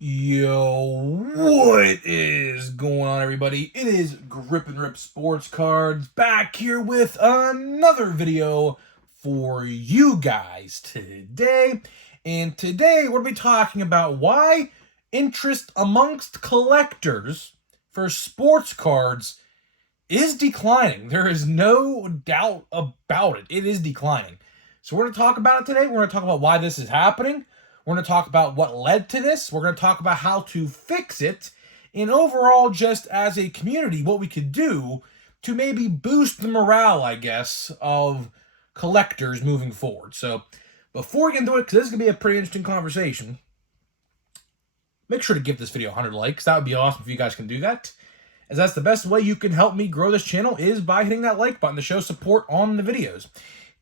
Yo, what is going on, everybody? It is Grip and Rip Sports Cards back here with another video for you guys today. And today we're going to be talking about why interest amongst collectors for sports cards is declining. There is no doubt about it. It is declining. So we're going to talk about it today. We're going to talk about why this is happening. We're going to talk about what led to this. We're going to talk about how to fix it. And overall, just as a community, what we could do to maybe boost the morale, I guess, of collectors moving forward. So before we get into it, because this is going to be a pretty interesting conversation, make sure to give this video 100 likes. That would be awesome if you guys can do that, as that's the best way you can help me grow this channel is by hitting that like button to show support on the videos.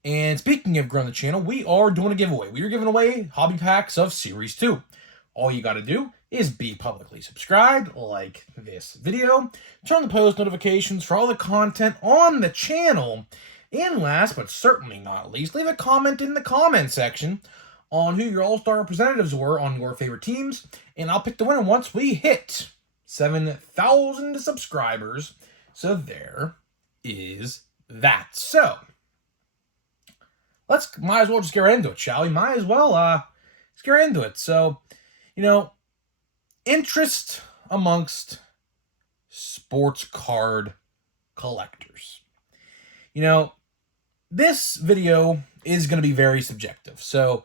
And speaking of growing the channel, we are doing a giveaway. We are giving away hobby packs of Series 2. All you got to do is be publicly subscribed, like this video, turn on the post notifications for all the content on the channel, and last but certainly not least, leave a comment in the comment section on who your all-star representatives were on your favorite teams, and I'll pick the winner once we hit 7,000 subscribers. So there is that. So might as well just get right into it, shall we? Might as well let's get right into it. So, interest amongst sports card collectors. This video is going to be very subjective. So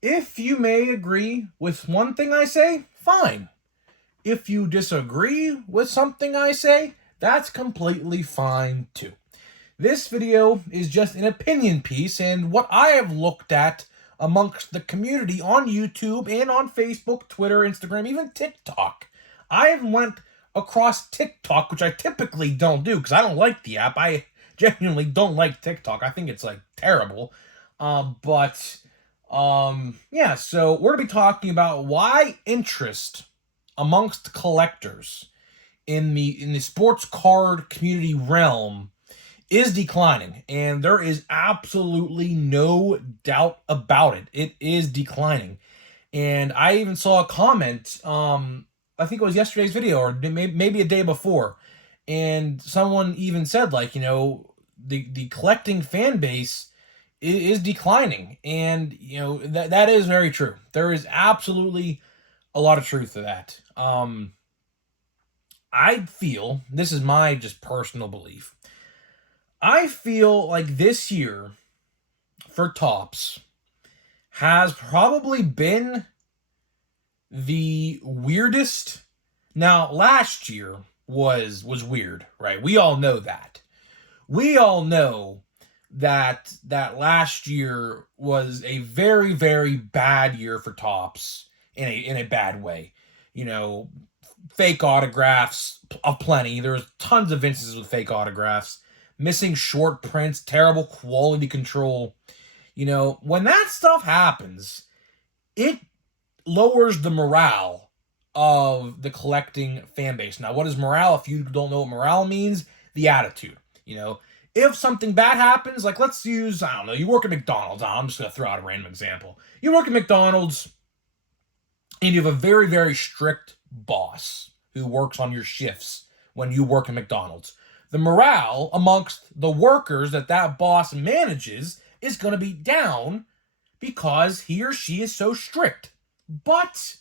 if you may agree with one thing I say, fine. If you disagree with something I say, that's completely fine too. This video is just an opinion piece and what I have looked at amongst the community on YouTube and on Facebook, Twitter, Instagram, even TikTok. I have went across TikTok, which I typically don't do because I don't like the app. I genuinely don't like TikTok. I think it's terrible. Yeah, so we're going to be talking about why interest amongst collectors in the sports card community realm is declining, and there is absolutely no doubt about it. It is declining. And I even saw a comment, I think it was yesterday's video or maybe a day before, and someone even said the collecting fan base is declining, and that is very true. There is absolutely a lot of truth to that. I feel, this is my just personal belief, I feel like this year for Topps has probably been the weirdest. Now, last year was weird, right? We all know that. We all know that last year was a very, very bad year for Topps in a bad way. Fake autographs aplenty. There's tons of instances with fake autographs. Missing short prints, terrible quality control. When that stuff happens, it lowers the morale of the collecting fan base. Now, what is morale? If you don't know what morale means, the attitude. If something bad happens, like let's use, I don't know, you work at McDonald's. I'm just going to throw out a random example. You work at McDonald's and you have a very, very strict boss who works on your shifts when you work at McDonald's. The morale amongst the workers that boss manages is going to be down because he or she is so strict. But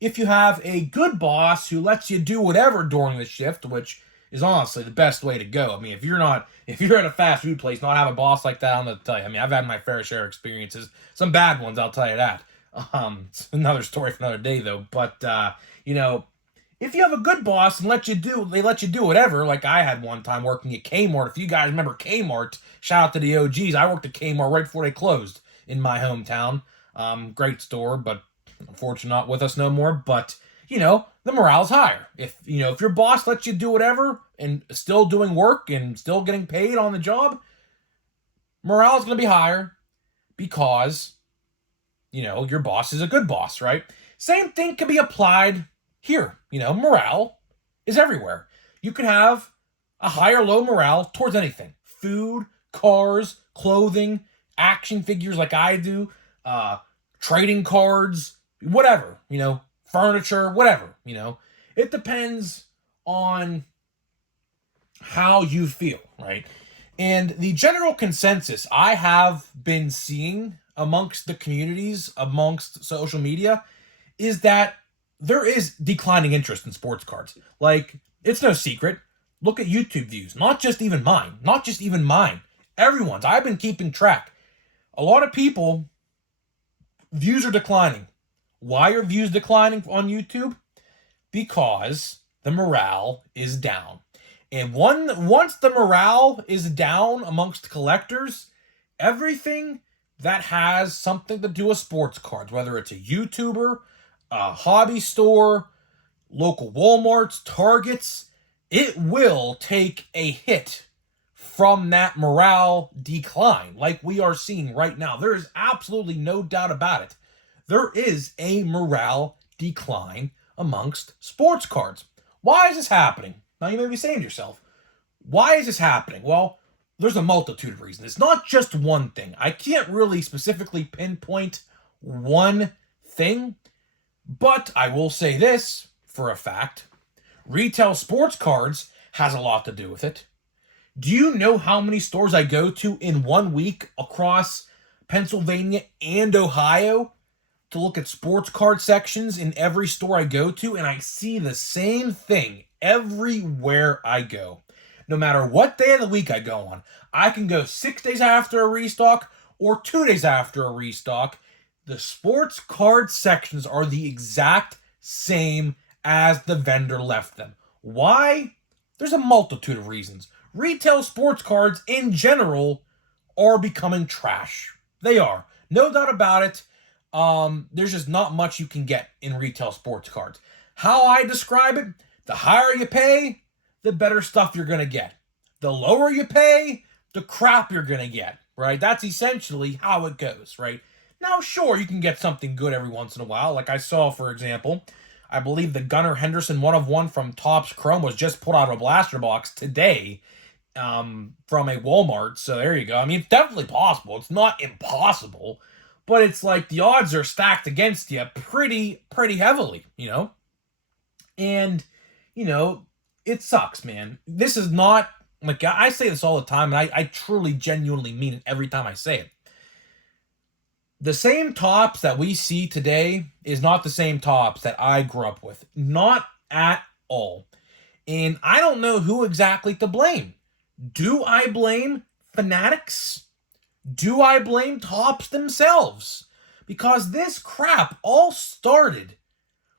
if you have a good boss who lets you do whatever during the shift, which is honestly the best way to go. I mean, if you're at a fast food place, not have a boss like that, I'm going to tell you. I mean, I've had my fair share of experiences. Some bad ones, I'll tell you that. It's another story for another day, though. But, if you have a good boss and they let you do whatever, like I had one time working at Kmart. If you guys remember Kmart, shout out to the OGs. I worked at Kmart right before they closed in my hometown. Great store, but unfortunately not with us no more. But, the morale's higher. If your boss lets you do whatever and still doing work and still getting paid on the job, morale's going to be higher because, your boss is a good boss, right? Same thing can be applied here. Morale is everywhere. You can have a high or low morale towards anything. Food, cars, clothing, action figures like I do, trading cards, whatever, furniture, whatever, It depends on how you feel, right? And the general consensus I have been seeing amongst the communities, amongst social media, is that there is declining interest in sports cards. Like, it's no secret. Look at YouTube views, not just even mine, everyone's. I've been keeping track. A lot of people, views are declining. Why are views declining on YouTube? Because the morale is down. And once the morale is down amongst collectors, everything that has something to do with sports cards, whether it's a YouTuber, a hobby store, local Walmarts, Targets, it will take a hit from that morale decline like we are seeing right now. There is absolutely no doubt about it. There is a morale decline amongst sports cards. Why is this happening? Now you may be saying to yourself, why is this happening? Well, there's a multitude of reasons. It's not just one thing. I can't really specifically pinpoint one thing, but I will say this for a fact. Retail sports cards has a lot to do with it. Do you know how many stores I go to in 1 week across Pennsylvania and Ohio to look at sports card sections in every store I go to? And I see the same thing everywhere I go. No matter what day of the week I go on, I can go 6 days after a restock or 2 days after a restock. The sports card sections are the exact same as the vendor left them. Why? There's a multitude of reasons. Retail sports cards in general are becoming trash. They are. No doubt about it. There's just not much you can get in retail sports cards. How I describe it, the higher you pay, the better stuff you're going to get. The lower you pay, the crap you're going to get, right? That's essentially how it goes, right? Now, sure, you can get something good every once in a while. Like I saw, for example, I believe the Gunnar Henderson 1/1 from Topps Chrome was just put out of a blaster box today from a Walmart. So there you go. I mean, it's definitely possible. It's not impossible, but it's like the odds are stacked against you pretty heavily, And, it sucks, man. This is not, like, I say this all the time, and I truly, genuinely mean it every time I say it. The same Topps that we see today is not the same Topps that I grew up with. Not at all. And I don't know who exactly to blame. Do I blame Fanatics? Do I blame Topps themselves? Because this crap all started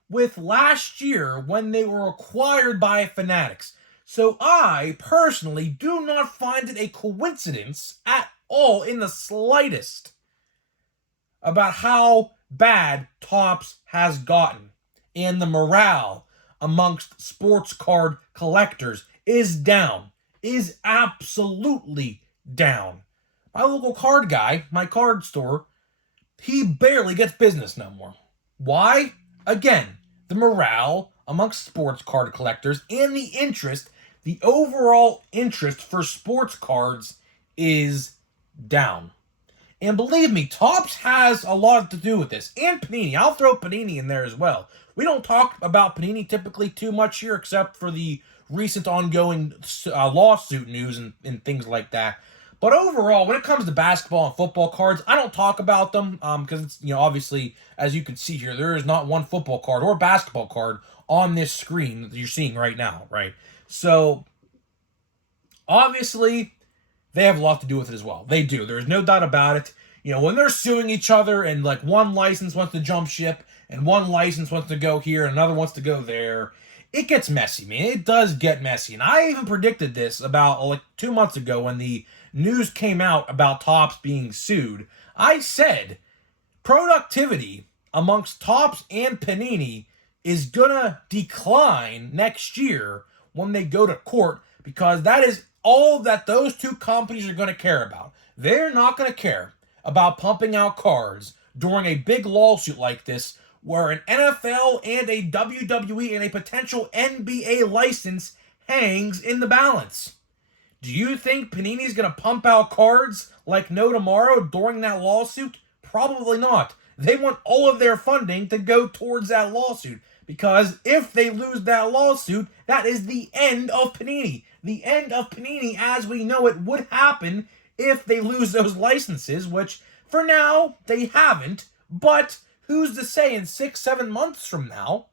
with last year when they were acquired by Fanatics. So I personally do not find it a coincidence at all, in the slightest, about how bad Topps has gotten. And the morale amongst sports card collectors is down. Is absolutely down. My local card guy, my card store, he barely gets business no more. Why? Again, the morale amongst sports card collectors and the overall interest for sports cards is down. And believe me, Topps has a lot to do with this. And Panini. I'll throw Panini in there as well. We don't talk about Panini typically too much here, except for the recent ongoing lawsuit news and things like that. But overall, when it comes to basketball and football cards, I don't talk about them because it's, obviously, as you can see here, there is not one football card or basketball card on this screen that you're seeing right now, right? So, obviously, they have a lot to do with it as well. They do. There's no doubt about it. When they're suing each other and like one license wants to jump ship and one license wants to go here and another wants to go there, it gets messy, man. It does get messy. And I even predicted this about like 2 months ago when the news came out about Topps being sued. I said productivity amongst Topps and Panini is gonna decline next year when they go to court, because that is all that those two companies are going to care about. They're not going to care about pumping out cards during a big lawsuit like this, where an NFL and a WWE and a potential NBA license hangs in the balance. Do you think Panini's going to pump out cards like no tomorrow during that lawsuit? Probably not. They want all of their funding to go towards that lawsuit. Because if they lose that lawsuit, that is the end of Panini. The end of Panini as we know it would happen if they lose those licenses, which for now they haven't. But who's to say in 6-7 months from now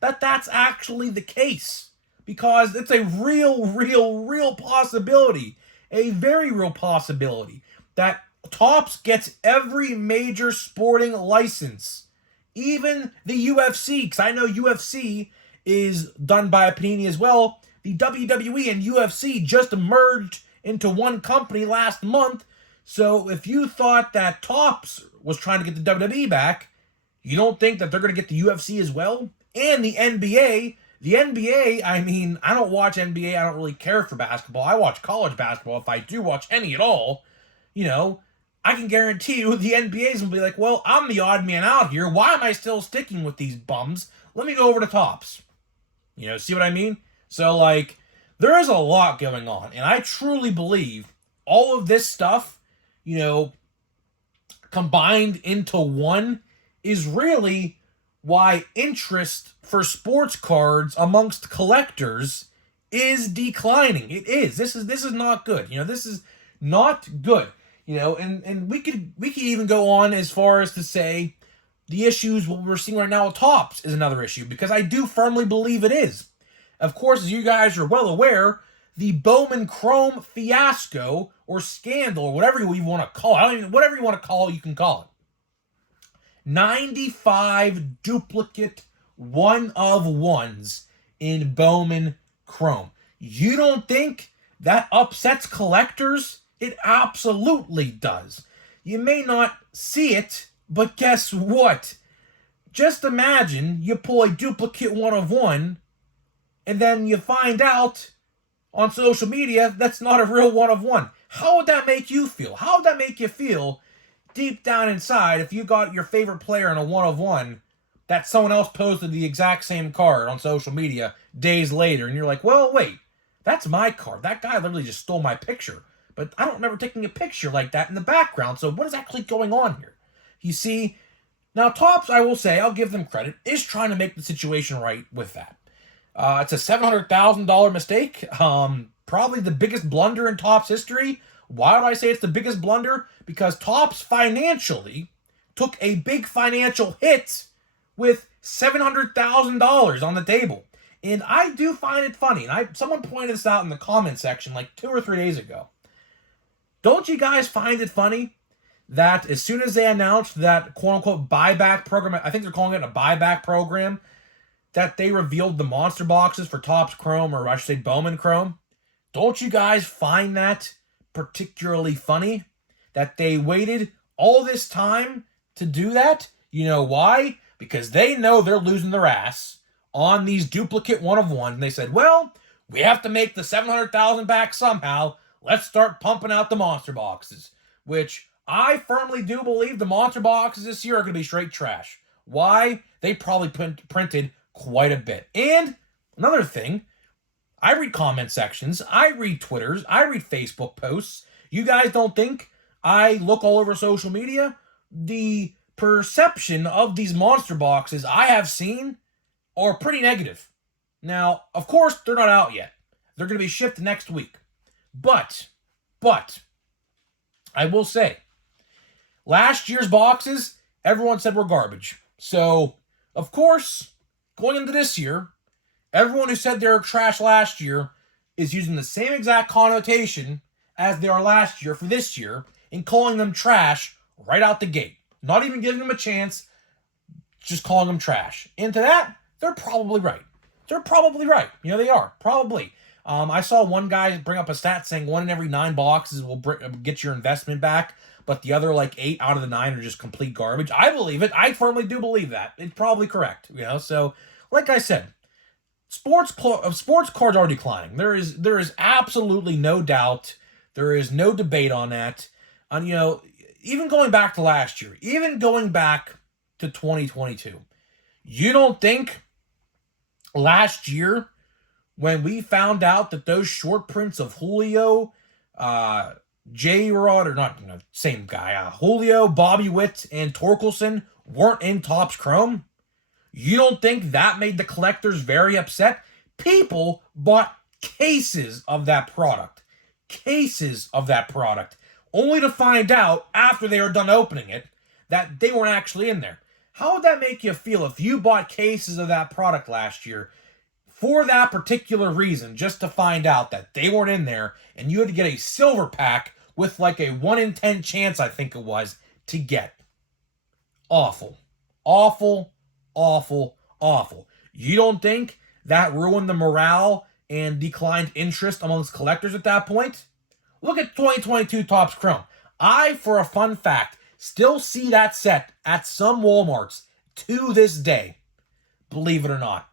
that that's actually the case? Because it's a real possibility, a very real possibility, that Topps gets every major sporting license, even the UFC, because I know UFC is done by a Panini as well. The WWE and UFC just merged into one company last month, so if you thought that Topps was trying to get the WWE back, you don't think that they're going to get the UFC as well? And the NBA. The NBA, I mean, I don't watch NBA. I don't really care for basketball. I watch college basketball if I do watch any at all. You know, I can guarantee you the NBA's going to be like, well, I'm the odd man out here. Why am I still sticking with these bums? Let me go over to Topps. You know, see what I mean? So, like, there is a lot going on. And I truly believe all of this stuff, you know, combined into one is really why interest for sports cards amongst collectors is declining. It is. This is not good. You know, this is not good. You know, and we could even go on as far as to say the issues what we're seeing right now with Topps is another issue, because I do firmly believe it is. Of course, as you guys are well aware, the Bowman Chrome fiasco or scandal or whatever you want to call it, whatever you want to call it, you can call it. 95 duplicate one-of-ones in Bowman Chrome. You don't think that upsets collectors? It absolutely does. You may not see it, but guess what? Just imagine you pull a duplicate one-of-one, and then you find out on social media that's not a real one-of-one. How would that make you feel? How would that make you feel deep down inside if you got your favorite player in a one-of-one that someone else posted the exact same card on social media days later, and you're like, well, wait, that's my card. That guy literally just stole my picture, but I don't remember taking a picture like that in the background, so what is actually going on here? You see, now Topps, I will say, I'll give them credit, is trying to make the situation right with that. It's a $700,000 mistake, probably the biggest blunder in Topps history. Why would I say it's the biggest blunder? Because Topps financially took a big financial hit with $700,000 on the table. And I do find it funny, and someone pointed this out in the comment section like 2 or 3 days ago. Don't you guys find it funny that as soon as they announced that quote-unquote buyback program, I think they're calling it a buyback program, that they revealed the monster boxes for Topps Chrome, or I should say Bowman Chrome? Don't you guys find that particularly funny? That they waited all this time to do that? You know why? Because they know they're losing their ass on these duplicate one-of-ones. And they said, well, we have to make the $700,000 back somehow. Let's start pumping out the monster boxes. Which I firmly do believe the monster boxes this year are going to be straight trash. Why? They probably printed quite a bit. And another thing, I read comment sections, I read Twitters, I read Facebook posts. You guys don't think I look all over social media? The perception of these monster boxes I have seen are pretty negative. Now, of course, they're not out yet. They're going to be shipped next week. But, I will say, last year's boxes, everyone said were garbage. So, of course, going into this year, everyone who said they were trash last year is using the same exact connotation as they are last year for this year and calling them trash right out the gate. Not even giving them a chance, just calling them trash. And to that, they're probably right. They're probably right. You know, they are. Probably. I saw one guy bring up a stat saying 1 in every 9 boxes will get your investment back, but the other, 8 out of the 9 are just complete garbage. I believe it. I firmly do believe that. It's probably correct. You know, so, like I said, sports cards are declining. There is absolutely no doubt. There is no debate on that. And, you know, even going back to last year, even going back to 2022, you don't think last year when we found out that those short prints of Julio, J-Rod, or not, same guy, Julio, Bobby Witt, and Torkelson weren't in Topps Chrome? You don't think that made the collectors very upset? People bought cases of that product. Cases of that product. Only to find out, after they were done opening it, that they weren't actually in there. How would that make you feel if you bought cases of that product last year for that particular reason, just to find out that they weren't in there, and you had to get a silver pack with like a 1 in 10 chance, I think it was, to get? Awful. Awful. Awful. Awful. You don't think that ruined the morale and declined interest amongst collectors at that point? Look at 2022 Topps Chrome. I, for a fun fact, still see that set at some Walmarts to this day. Believe it or not.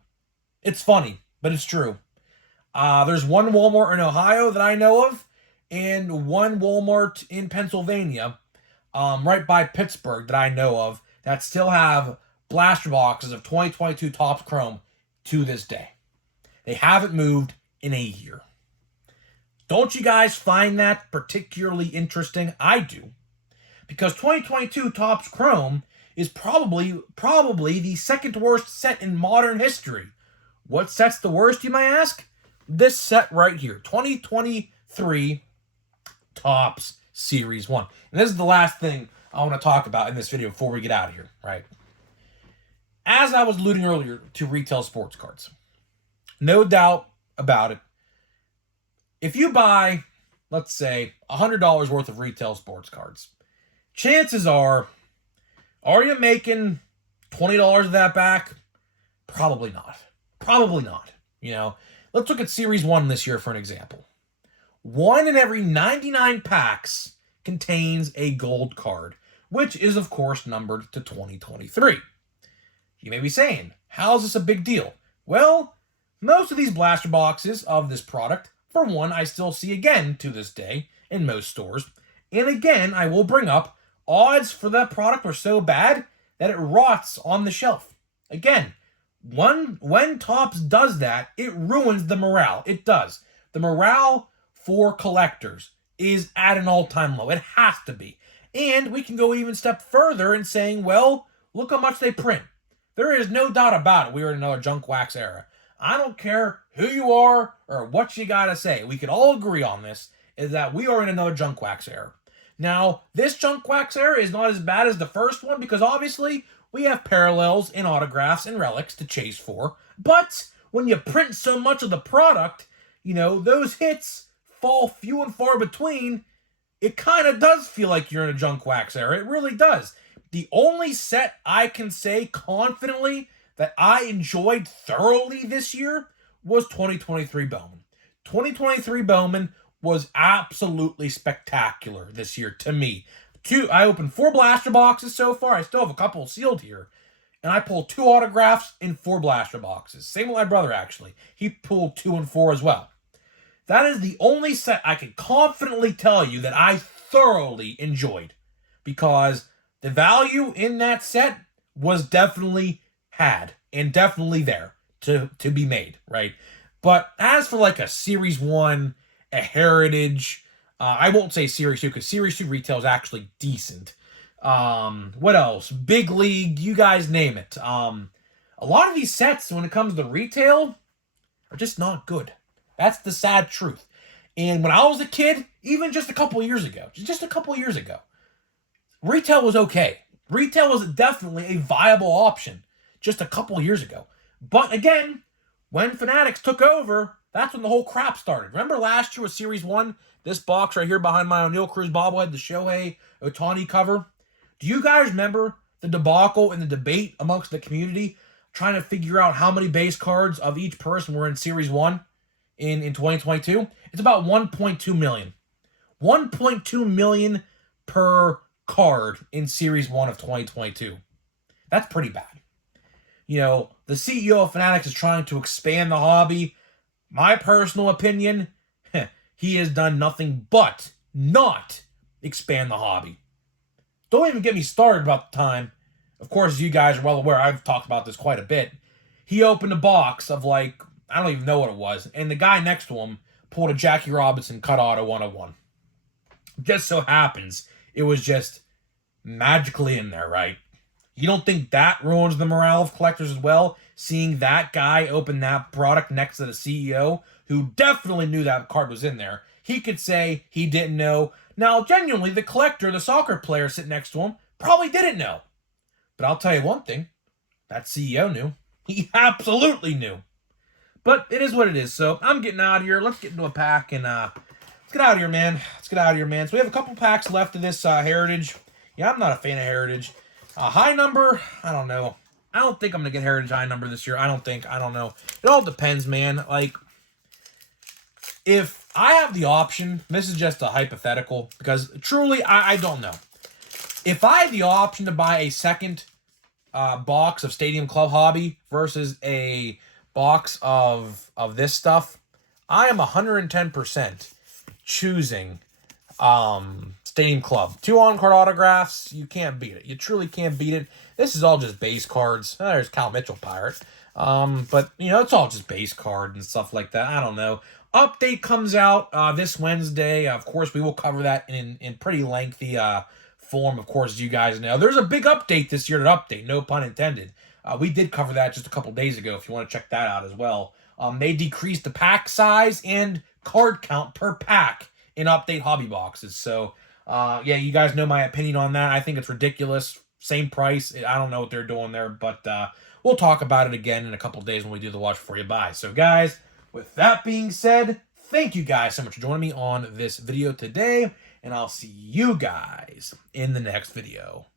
It's funny, but it's true. There's one Walmart in Ohio that I know of, and one Walmart in Pennsylvania, right by Pittsburgh, that I know of, that still have blaster boxes of 2022 Topps Chrome to this day. They haven't moved in a year. Don't you guys find that particularly interesting? I do. Because 2022 Topps Chrome is probably the second worst set in modern history. What set's the worst, you might ask? This set right here, 2023 Topps Series 1. And this is the last thing I want to talk about in this video before we get out of here, right? As I was alluding earlier to retail sports cards, no doubt about it, if you buy, let's say, $100 worth of retail sports cards, chances are you making $20 of that back? Probably not. Probably not. You know, let's look at Series 1 this year for an example. 1 in every 99 packs contains a gold card, which is, of course, numbered to 2023. You may be saying, how is this a big deal? Well, most of these blaster boxes of this product, for one, I still see again to this day in most stores. And again, I will bring up, odds for that product are so bad that it rots on the shelf. Again, when Topps does that, it ruins the morale. It does. The morale for collectors is at an all-time low. It has to be. And we can go even a step further in saying, well, look how much they print. There is no doubt about it. We are in another junk wax era. I don't care who you are or what you gotta say. We can all agree on this, is that we are in another junk wax era. Now, this junk wax era is not as bad as the first one because obviously we have parallels in autographs and relics to chase for. But when you print so much of the product, you know, those hits fall few and far between. It kind of does feel like you're in a junk wax era. It really does. The only set I can say confidently that I enjoyed thoroughly this year was 2023 Bowman. 2023 Bowman was absolutely spectacular this year to me. I opened 4 blaster boxes so far. I still have a couple sealed here. And I pulled 2 autographs in 4 blaster boxes. Same with my brother, actually. He pulled 2 and 4 as well. That is the only set I can confidently tell you that I thoroughly enjoyed. Because the value in that set was definitely had and definitely there to be made, right? But as for like a Series 1, a Heritage, I won't say Series 2 because Series 2 retail is actually decent. What else? Big League, you guys name it. A lot of these sets, when it comes to retail, are just not good. That's the sad truth. And when I was a kid, even just a couple years ago, retail was okay. Retail was definitely a viable option just a couple years ago. But again, when Fanatics took over, that's when the whole crap started. Remember last year with Series 1, this box right here behind my O'Neal Cruz bobblehead, the Shohei Ohtani cover? Do you guys remember the debacle and the debate amongst the community trying to figure out how many base cards of each person were in Series 1 in 2022? It's about 1.2 million. 1.2 million per card in Series 1 of 2022. That's pretty bad. You know, the CEO of Fanatics is trying to expand the hobby. My personal opinion, he has done nothing but not expand the hobby. Don't even get me started about the time. Of course, as you guys are well aware, I've talked about this quite a bit. He opened a box of like, I don't even know what it was, and the guy next to him pulled a Jackie Robinson cut auto 101. Just so happens, it was just magically in there, right? You don't think that ruins the morale of collectors as well? Seeing that guy open that product next to the CEO, who definitely knew that card was in there. He could say he didn't know. Now, genuinely, the collector, the soccer player sitting next to him, probably didn't know. But I'll tell you one thing, that CEO knew. He absolutely knew. But it is what it is. So I'm getting out of here. Let's get into a pack and let's get out of here, man. Let's get out of here, man. So we have a couple packs left of this Heritage. Yeah, I'm not a fan of Heritage. High number, I don't know. I don't think I'm going to get Heritage high number this year. I don't know. It all depends, man. Like, if I have the option, this is just a hypothetical, because truly, I don't know. If I had the option to buy a second box of Stadium Club Hobby versus a box of this stuff, I am 110% choosing Stadium Club. 2 on-card autographs, you can't beat it. You truly can't beat it. This is all just base cards. There's Cal Mitchell Pirate. But, you know, it's all just base card and stuff like that. I don't know. Update comes out this Wednesday. Of course, we will cover that in pretty lengthy form, of course, as you guys know. There's a big update this year to update, no pun intended. We did cover that just a couple days ago, if you want to check that out as well. They decreased the pack size and card count per pack in update hobby boxes. So, yeah, you guys know my opinion on that. I think it's ridiculous. Same price. I don't know what they're doing there, but we'll talk about it again in a couple days when we do the watch before you buy. So, guys, with that being said, thank you guys so much for joining me on this video today, and I'll see you guys in the next video.